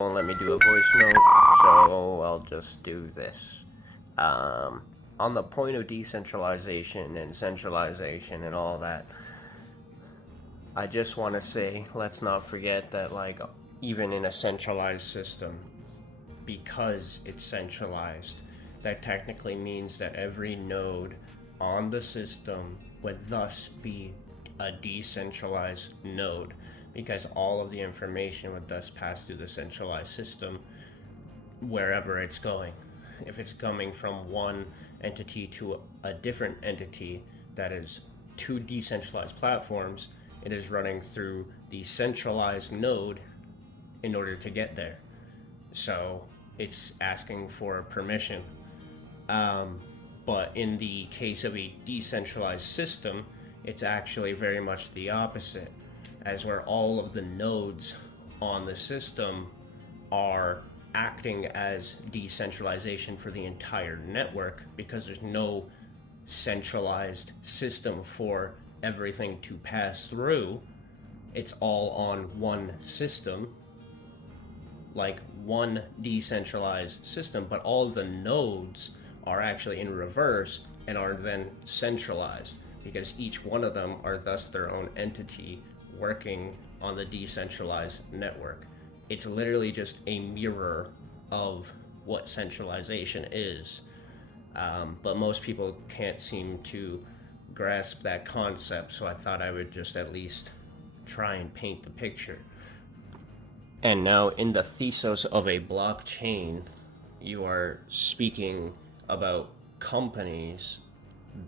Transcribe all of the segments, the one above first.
Won't let me do a voice note, so I'll just do this. On the point of decentralization and centralization and all that, I just want to say, let's not forget that, like, even in a centralized system, because it's centralized, that technically means that every node on the system would thus be a decentralized node, because all of the information would thus pass through the centralized system wherever it's going. If it's coming from one entity to a different entity that is two decentralized platforms, it is running through the centralized node in order to get there. So it's asking for permission. But in the case of a decentralized system, it's actually very much the opposite, as where all of the nodes on the system are acting as decentralization for the entire network, because there's no centralized system for everything to pass through. It's all on one system, like one decentralized system, but all the nodes are actually in reverse and are then centralized, because each one of them are thus their own entity working on the decentralized network. It's literally just a mirror of what centralization is. But most people can't seem to grasp that concept, so I thought I would just at least try and paint the picture. And now, in the thesis of a blockchain, you are speaking about companies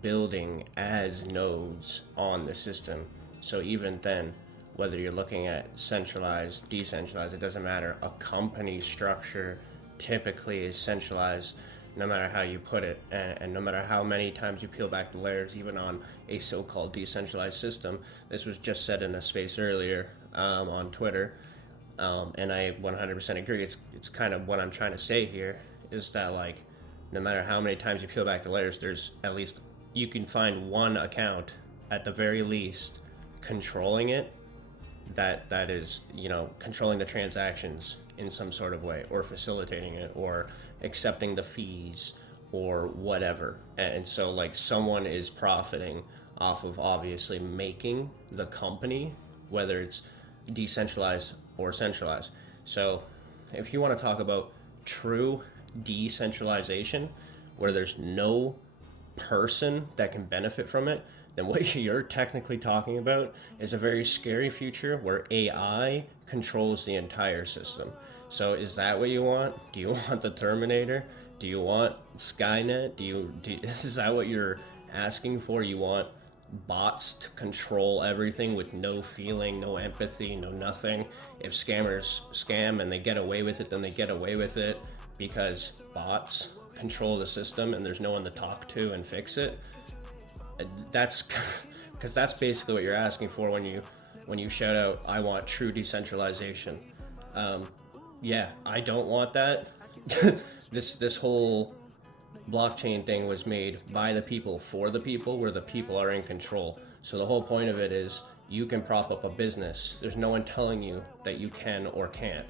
building as nodes on the system. So even then, whether you're looking at centralized, decentralized, it doesn't matter. A company structure typically is centralized, no matter how you put it, and no matter how many times you peel back the layers, even on a so-called decentralized system. This was just said in a space earlier on Twitter, and I 100% agree. It's kind of what I'm trying to say here, is that, like, no matter how many times you peel back the layers, there's at least, you can find one account at the very least controlling it, that is, controlling the transactions in some sort of way, or facilitating it, or accepting the fees, or whatever. And so, like, someone is profiting off of obviously making the company, whether it's decentralized or centralized. So if you want to talk about true decentralization, where there's no person that can benefit from it, then what you're technically talking about is a very scary future where AI controls the entire system. So is that what you want? Do you want the Terminator? Do you want Skynet? Is that what you're asking for? You want bots to control everything with no feeling, no empathy, no nothing? If scammers scam and they get away with it, then they get away with it because bots control the system and there's no one to talk to and fix it. That's because that's basically what you're asking for when you shout out, "I want true decentralization." Yeah, I don't want that. This whole blockchain thing was made by the people for the people, where the people are in control. So the whole point of it is you can prop up a business. There's no one telling you that you can or can't.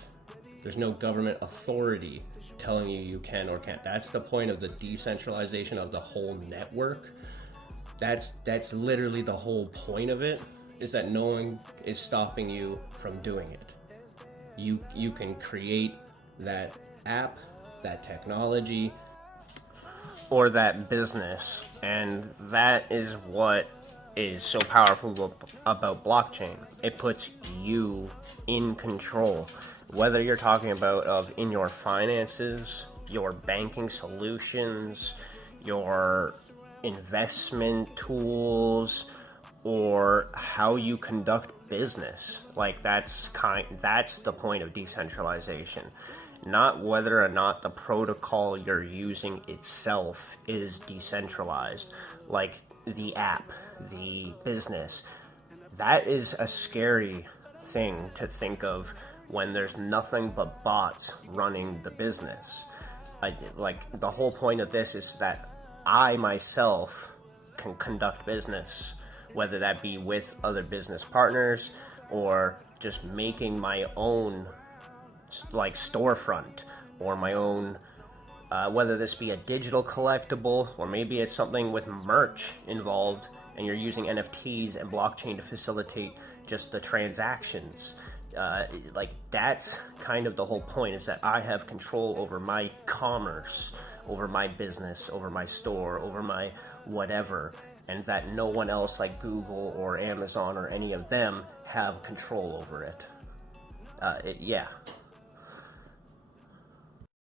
There's no government authority telling you you can or can't. That's the point of the decentralization of the whole network. That's literally the whole point of it, is that no one is stopping you from doing it. You can create that app, that technology, or that business, and that is what is so powerful about blockchain. It puts you in control, whether you're talking about in your finances, your banking solutions, your investment tools, or how you conduct business. Like, that's the point of decentralization. Not whether or not the protocol you're using itself is decentralized, like the app, the business. That is a scary thing to think of when there's nothing but bots running the business. Like, the whole point of this is that I myself can conduct business, whether that be with other business partners or just making my own like storefront or my own, whether this be a digital collectible or maybe it's something with merch involved and you're using NFTs and blockchain to facilitate just the transactions. Like that's kind of the whole point, is that I have control over my commerce, over my business, over my store, over my whatever, and that no one else like Google or Amazon or any of them have control over it. Yeah.